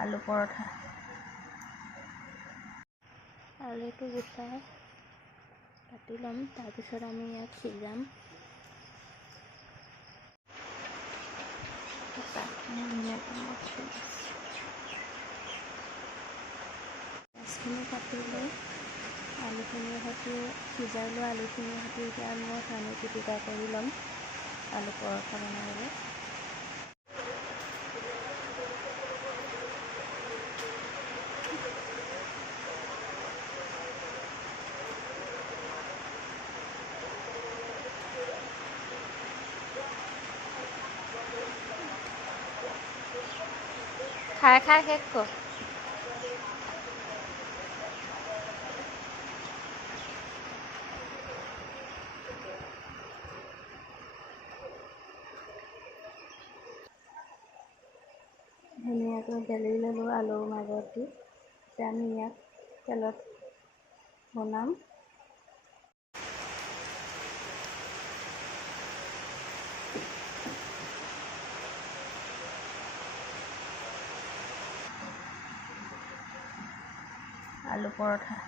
আলু পৰঠা। আলুটো গোটাই কাটি ল'ম, তাৰপিছত আমি ইয়াক সিজাম। মাছখিনি কাটি লৈ আলুখিনিৰ সৈতে সিজাই লোৱা আলুখিনিৰ সৈতে এতিয়া মই পানী পিটিকা কৰি ল'ম আলু পৰঠা বনাবলৈ। খাই শেষ কৰ। ধুনীয়াকৈ বেলি ল'লোঁ আলুৰ মাজত দি। এতিয়া আমি ইয়াক তেলত বনাম। আলু পৰঠা।